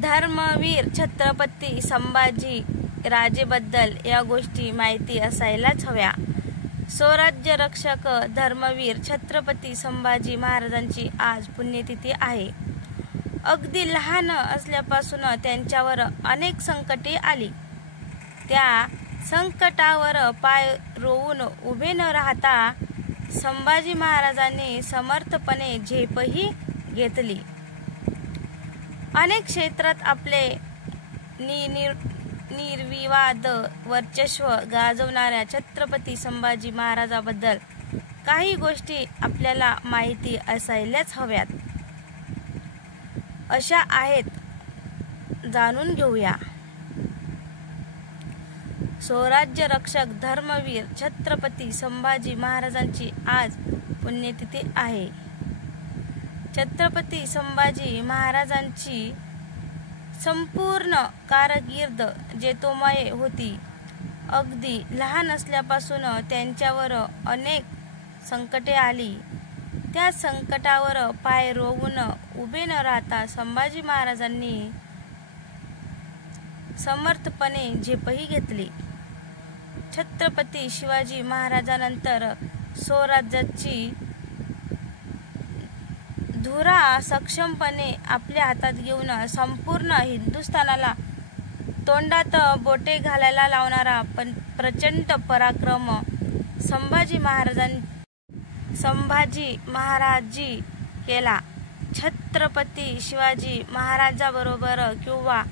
धर्मवीर छत्रपती संभाजी राजेबद्दल या गोष्टी माहिती असायलाच हव्या। स्वराज्य रक्षक धर्मवीर छत्रपती संभाजी महाराजांची आज पुण्यतिथी आहे। अगदी लहान असल्यापासून त्यांच्यावर अनेक संकटे आली। त्या संकटावर पाय रोवून उभे न राहता संभाजी महाराजांनी समर्थपणे झेपही घेतली। अनेक क्षेत्रात आपले निर्विवाद वर्चस्व गाजवणाऱ्या छत्रपती संभाजी महाराजांबद्दल काही गोष्टी आपल्याला माहिती असायलाच हव्यात। अशा आहेत, जाणून घेऊया। स्वराज्य रक्षक धर्मवीर छत्रपती संभाजी महाराजांची आज पुण्यतिथी आहे। छत्रपती संभाजी महाराजांची संपूर्ण कारकीर्द जेतोमय होती। अगदी लहान असल्यापासून त्यांच्यावर अनेक संकटे आली। त्या संकटावर पाय रोवून उभे न राहता संभाजी महाराजांनी समर्थपणे झेपही घेतली। छत्रपती शिवाजी महाराजांनंतर स्वराज्याची धुरा सक्षमपणे आपल्या हातात घेऊन संपूर्ण हिंदुस्थानाला तोंडात बोटे घालायला लावणारा प्रचंड पराक्रम संभाजी महाराजी केला। छत्रपती शिवाजी महाराजांबरोबर किंवा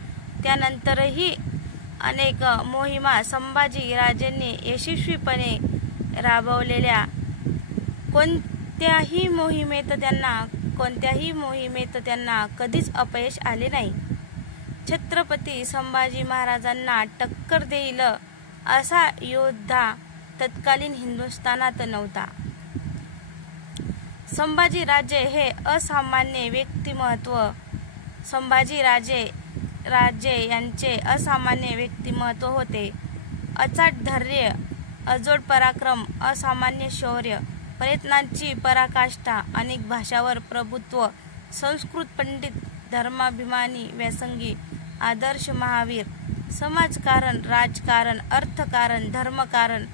त्यानंतरही अनेक मोहिमा संभाजी राजेंनी यशस्वीपणे राबवलेल्या कोणत्याही मोहिमेत त्यांना कधीच अपयश आले नाही। छत्रपती संभाजी महाराजांना टक्कर देईल असा योद्धा तत्कालीन हिंदुस्थानात नव्हता। संभाजी राजे हे असामान्य व्यक्तिमत्व संभाजी राजे यांचे असामान्य व्यक्तिमत्व होते। अचाट धैर्य, अजोड पराक्रम, असामान्य शौर्य, प्रयत्नांची पराकाष्ठा, अनेक भाषावर प्रभुत्व, संस्कृत पंडित, धर्माभिमानी व्यासंगी, आदर्श महावीर, समाजकारण, राजकारण, अर्थकारण, धर्मकारण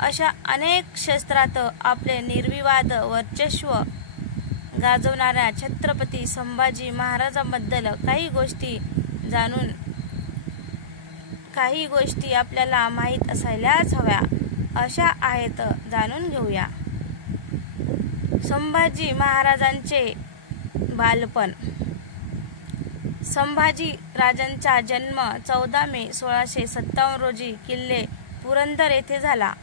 अशा अनेक क्षेत्रात आपले निर्विवाद वर्चस्व गाजवणाऱ्या छत्रपती संभाजी महाराजांबद्दल काही गोष्टी आपल्याला माहीत असायलाच हव्या। अशा आहेत, जाणून घेऊया। संभाजी महाराजांचे बालपण। संभाजी राजांचा जन्म 14 मे 1657 रोजी किल्ले पुरंदर येथे झाला।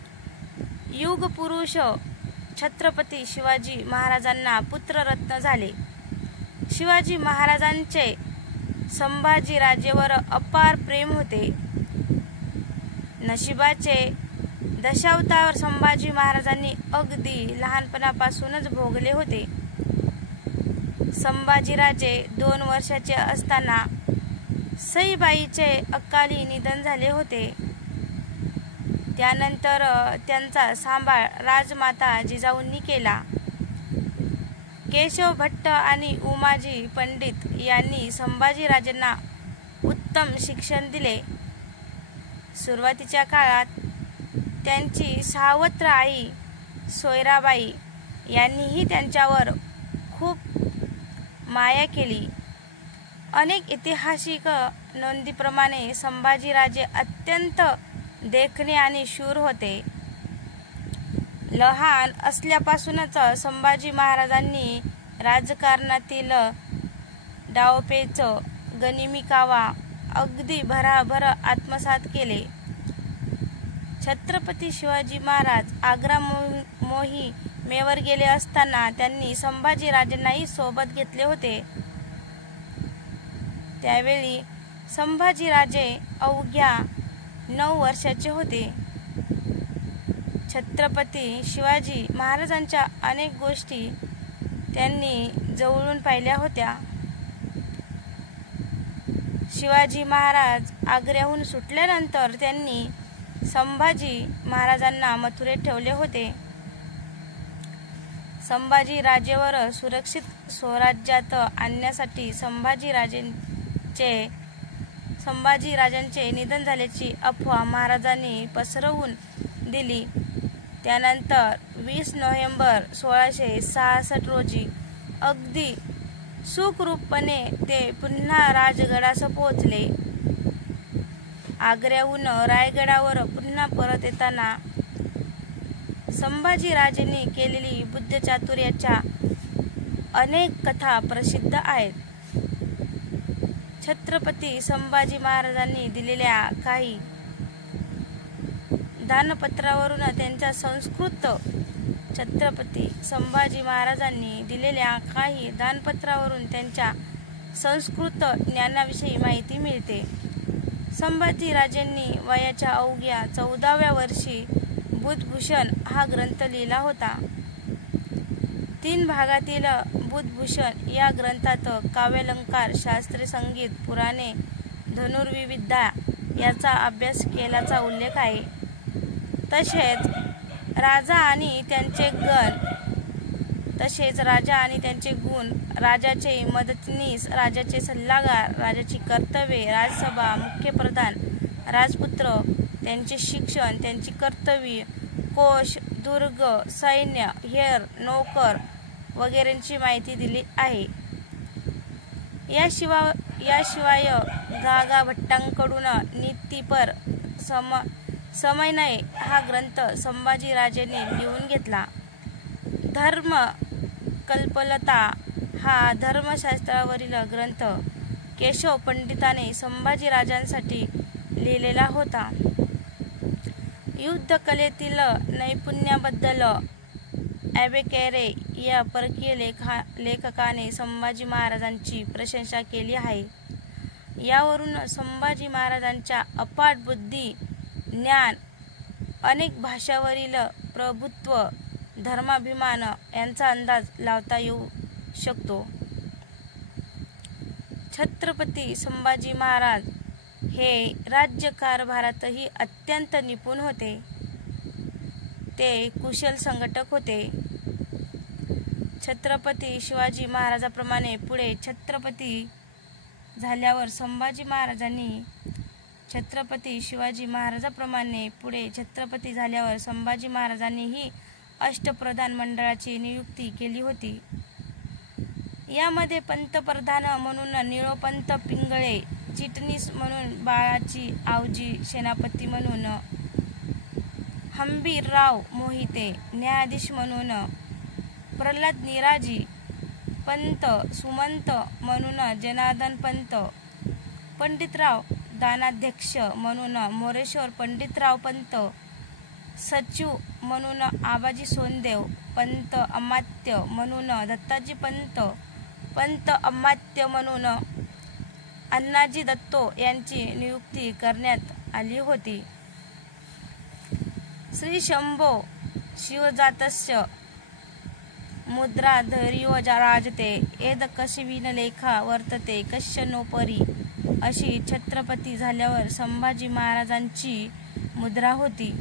युगपुरुष छत्रपती शिवाजी महाराजांना पुत्ररत्न झाले। शिवाजी महाराजांचे संभाजी राजेवर अपार प्रेम होते। नशिबाचे दशावतार संभाजी महाराजांनी अगदी लहानपणापासूनच भोगले होते। संभाजीराजे 2 वर्षाचे असताना सईबाईचे अकाली निधन झाले होते। त्यानंतर त्यांचा सांभाळ राजमाता जिजाऊंनी केला। केशव भट्ट आणि उमाजी पंडित यांनी संभाजीराजेंना उत्तम शिक्षण दिले। सुरुवातीच्या काळात त्यांची सावत्र आई सोयराबाई यांनीही त्यांच्यावर खूप माया केली। अनेक ऐतिहासिक नोंदीप्रमाणे संभाजीराजे अत्यंत देखणे आणि शूर होते। लहान असल्यापासूनच संभाजी महाराजांनी राजकारणातील डावपेच, गनिमी कावा अगदी भराभर आत्मसात केले। छत्रपती शिवाजी महाराज आग्रा मोहिमेवर गेले असताना त्यांनी संभाजीराजेंनाही सोबत घेतले होते। त्यावेळी संभाजीराजे अवघ्या 9 वर्षाचे होते। छत्रपती शिवाजी महाराजांच्या अनेक गोष्टी त्यांनी जवळून पाहिल्या होत्या। शिवाजी महाराज आग्र्याहून सुटल्यानंतर त्यांनी संभाजी महाराजांना मथुरेत ठेवले होते। संभाजी राजेवर सुरक्षित स्वराज्यात आणण्यासाठी संभाजीराजांचे निधन झाल्याची अफवा महाराजांनी पसरवून दिली. त्यानंतर 20 नोव्हेंबर 1666 रोजी अगदी सुखरूपपणे ते पुन्हा राजगडास पोहोचले. आग्र्याहून रायगडावर पुन्हा परत येताना संभाजीराजांनी केलेली बुद्धचातुर्याच्या अनेक कथा प्रसिद्ध आहेत. छत्रपती संभाजी महाराजांनी दिलेल्या काही दानपत्रावरून त्यांच्या छत्रपती संभाजी महाराजांनी दिलेल्या काही दानपत्रावरून त्यांच्या संस्कृत ज्ञानाविषयी माहिती मिळते. संभाजीराजांनी वयाच्या अवघ्या 14व्या वर्षी बुधभूषण हा ग्रंथ लिहिला होता. 3 भागातील बुधभूषण या ग्रंथात काव्यालंकार, शास्त्रीय संगीत, पुराणे, धनुर्विद्या याचा अभ्यास केल्याचा उल्लेख आहे. तसेच राजा आणि त्यांचे गुण, राजाचे मदतनीस, राजाचे सल्लागार, राजाची कर्तव्ये, राजसभा, मुख्य प्रधान, राजपुत्र, त्यांचे शिक्षण, त्यांची कर्तव्ये, कोश, दुर्ग, सैन्य, हेर, नौकर वगैरेंची माहिती दिली आहे. याशिवाय गागा भट्टांकडून नीतीपर समन्वय हा ग्रंथ संभाजीराजांनी लिहून घेतला. धर्म कल्पलता हा धर्मशास्त्रावरील ग्रंथ केशव पंडिताने संभाजीराजांसाठी लिहिलेला होता. युद्धकलेतील नैपुण्याबद्दल ॲबेकेरे या परकीय लेखकाने संभाजी महाराजांची प्रशंसा केली आहे. यावरून संभाजी महाराजांच्या अफाट बुद्धी, ज्ञान, अनेक भाषांवरील प्रभुत्व, धर्माभिमान यांचा अंदाज लावता येऊ शकतो. छत्रपती संभाजी महाराज हे राज्यकारभारातही अत्यंत निपुण होते. ते कुशल संघटक होते. छत्रपती शिवाजी महाराजांप्रमाणे पुढे छत्रपती झाल्यावर संभाजी महाराजांनीही अष्टप्रधान मंडळाची नियुक्ती केली होती. यामध्ये पंतप्रधान म्हणून निळोपंत पिंगळे, चिटणीस म्हणून बाळाजी आवजी, सेनापती म्हणून हंबीरराव मोहिते, न्यायाधीश म्हणून प्रल्हाद निराजी, पंत सुमंत म्हणून जनार्दन पंत, पंडितराव दानाध्यक्ष म्हणून मोरेश्वर पंडितराव पंत, सचिव म्हणून आबाजी सोनदेव, पंत अमात्य म्हणून दत्ताजी पंत, पंत अमात्य म्हणून अण्णाजी दत्तो यांची नियुक्ती करण्यात आली होती. श्री शंभो शिवजातस्य मुद्रा धैर्यो राजते एद कशविन लेखा वर्तते कश्य नोपरी अशी छत्रपती झाल्यावर संभाजी महाराजांची मुद्रा होती.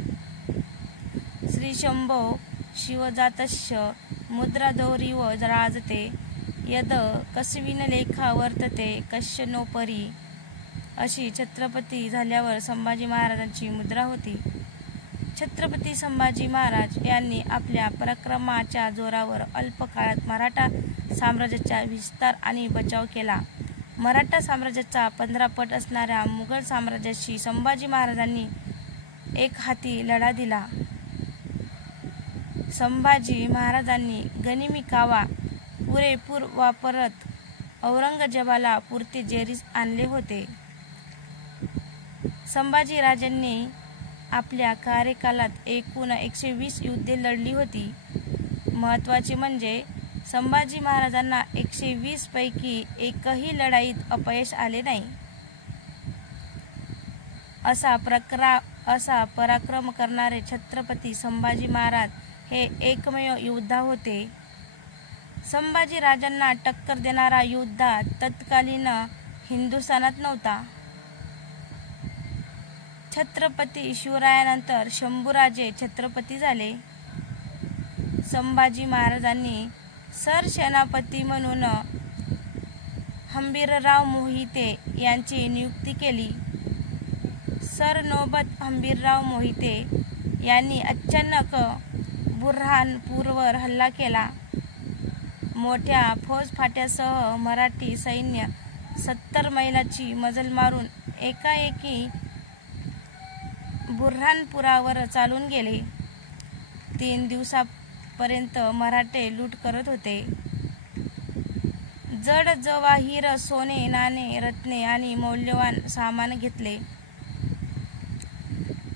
श्री शंभो शिवजातस्य मुद्रा धैर्यो राजते यद कशविन लेखा वर्तते कश्य नोपरी अशी छत्रपती झाल्यावर संभाजी महाराजांची मुद्रा होती. छत्रपती संभाजी महाराज यांनी आपल्या पराक्रमाच्या जोरावर अल्प काळात मराठा साम्राज्याचा विस्तार आणि बचाव केला. मराठा साम्राज्याचा 15 पट असणाऱ्या मुघल साम्राज्याशी संभाजी महाराजांनी एक हाती लढा दिला. संभाजी महाराजांनी गनिमी कावा पुरेपूर वापरत औरंगजेबाला पुरते जेरीस आणले होते. संभाजीराजांनी आपल्या कार्यकालात एकूण 120 युद्धे लढली होती. महत्त्वाचे म्हणजे संभाजी महाराजांना 120 पैकी एकही लढाईत अपयश आले नाही. असा पराक्रम करणारे छत्रपती संभाजी महाराज हे एकमेव योद्धा होते. संभाजी राजांना टक्कर देणारा योद्धा तत्कालीन हिंदुस्थानात नव्हता. छत्रपती शिवरायानंतर शंभूराजे छत्रपती झाले. संभाजी महाराजांनी सरसेनापती म्हणून हंबीरराव मोहिते यांची नियुक्ती केली. सरनौबत हंबीरराव मोहिते यांनी अचानक बुऱ्हाणपूरवर हल्ला केला. मोठ्या फौजफाट्यासह मराठी सैन्य 70 मैलाची मजल मारून एकाएकी बुऱ्हाणपुरावर चालून गेले. 3 दिवसापर्यंत मराठे लूट करत होते. जड जवाहीर, सोने, नाणे, रत्ने आणि मौल्यवान सामान घेतले.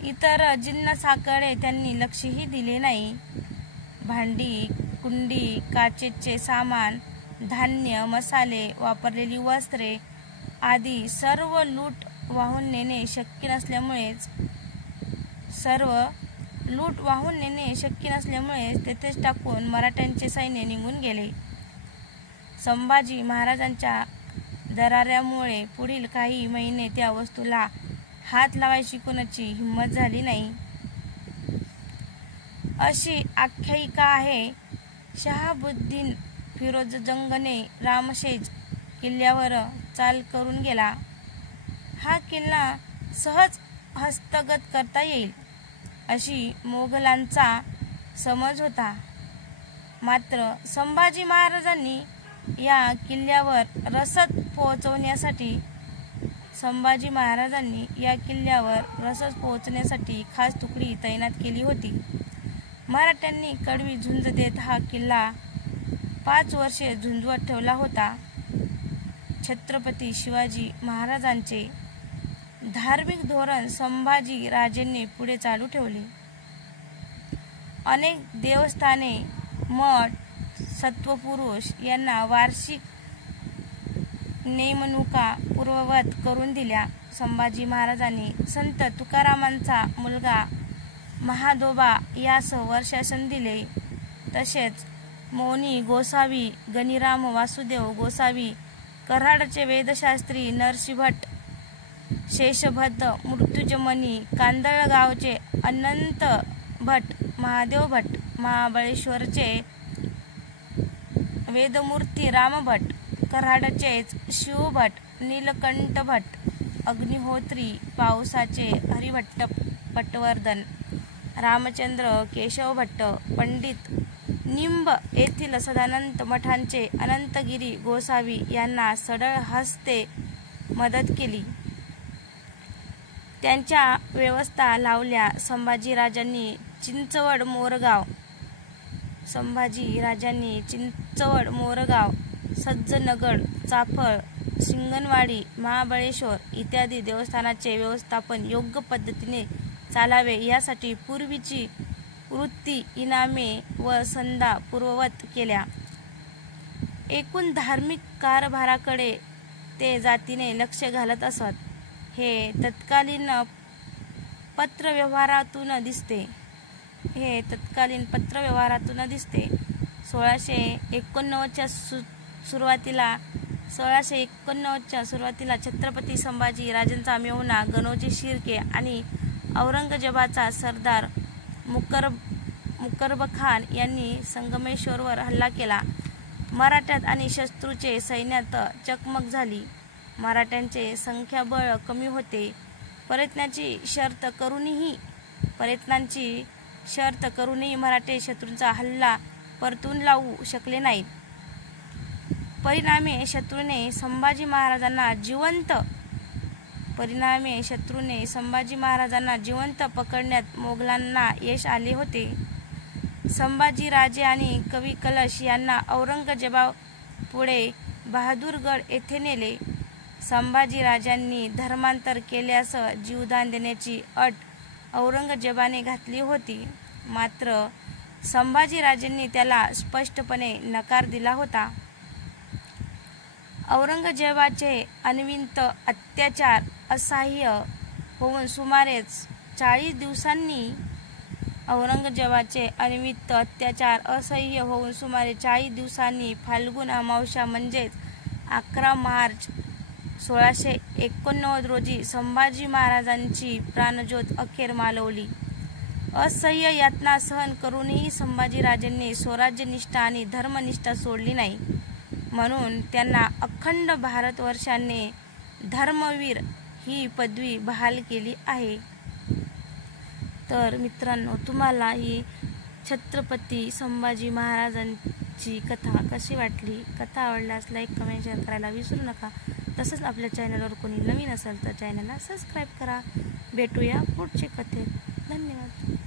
इतर जिन्नसाकडे त्यांनी लक्षही दिले नाही. भांडी, कुंडी, काचेचे सामान, धान्य, मसाले, वापरलेली वस्त्रे आदी सर्व लूट वाहून नेणे शक्य नसल्यामुळेच तेथेच टाकून मराठ्यांचे सैन्य निघून गेले. संभाजी महाराजांच्या दराऱ्यामुळे पुढील काही महिने त्या वस्तूला हात लावायची कोणाची हिंमत झाली नाही. अशी आख्यायिका आहे. शहाबुद्दीन फिरोजजंगने रामशेज किल्ल्यावर चाल करून गेला. हा किल्ला सहज हस्तगत करता येईल अशी मोगलांचा समज होता. मात्र संभाजी महाराजांनी या किल्ल्यावर रसद पोहोचवण्यासाठी खास तुकडी तैनात केली होती. मराठ्यांनी कडवी झुंज देत हा किल्ला 5 वर्षे झुंजवत ठेवला होता. छत्रपती शिवाजी महाराजांचे धार्मिक धोरण संभाजी राजेंनी पुढे चालू ठेवले. अनेक देवस्थाने, मठ, सत्वपुरुष यांना वार्षिक नेमणुका पूर्ववत करून दिल्या. संभाजी महाराजांनी संत तुकारामांचा मुलगा महादोबा यास वर्षासन दिले. तसेच मौनी गोसावी, गणिराम वासुदेव गोसावी, कराडचे वेदशास्त्री नरसिंहभट, शेषभद्द, मृत्युंजयमणी, कांदळगावचे अनंत भट, महादेव भट, महाबळेश्वरचे वेदमूर्ती रामभट, कराडचेच शिवभट, नीलकंठ भट, अग्निहोत्री, पावसाचे हरिभट्ट पटवर्धन, रामचंद्र केशव भट्ट, पंडित निंब येथील सदानंद मठांचे अनंतगिरी गोसावी यांना सढळ हस्ते मदत केली. त्यांच्या व्यवस्था लावल्या. संभाजीराजांनी चिंचवड, मोरगाव, सज्जनगड, चाफळ, सिंगणवाडी, महाबळेश्वर इत्यादी देवस्थानाचे व्यवस्थापन योग्य पद्धतीने चालावे यासाठी पूर्वीची वृत्ती, इनामे व संदा पूर्ववत केल्या. एकूण धार्मिक कारभाराकडे ते जातीने लक्ष घालत असत. हे तत्कालीन पत्रव्यवहारातून दिसते. 1689च्या सुरुवातीला छत्रपती संभाजी राजांचा मेहुणा गणोजी शिर्के आणि औरंगजेबाचा सरदार मुकरबखान यांनी संगमेश्वरवर हल्ला केला. मराठ्यात आणि शत्रूचे सैन्यात चकमक झाली. मराठ्यांचे संख्याबळ कमी होते. प्रयत्नांची शर्त करूनही मराठे शत्रूंचा हल्ला परतून लावू शकले नाहीत. परिणामी शत्रूने संभाजी महाराजांना जिवंत पकडण्यात मोगलांना यश आले होते. संभाजीराजे आणि कवी कलश यांना औरंगजेबापुढे बहादूरगड येथे नेले. संभाजीराजांनी धर्मांतर केल्यास जीवदान देण्याची अट औरंगजेबाने घातली होती. मात्र संभाजीराजांनी त्याला स्पष्टपणे नकार दिला होता. औरंगजेबाचे अनन्वित अत्याचार असह्य होऊन सुमारे 40 दिवसांनी फाल्गुन अमावस्या म्हणजेच 11 मार्च 1689 रोजी संभाजी महाराजांची प्राणज्योत अखेर मालवली. असह्य यातना सहन करूनही संभाजीराजांनी स्वराज्यनिष्ठा आणि धर्मनिष्ठा सोडली नाही. म्हणून त्यांना अखंड भारतवर्षाने धर्मवीर ही पदवी बहाल केली आहे. तर मित्रांनो, तुम्हाला ही छत्रपती संभाजी महाराजांची कथा कशी वाटली? कथा आवडल्यास लाईक, कमेंट, शेअर करायला विसरू नका. तसंच आपल्या चॅनलवर कोणी नवीन असेल तर चॅनलला सबस्क्राईब करा. भेटूया पुढच्या कथेत. धन्यवाद.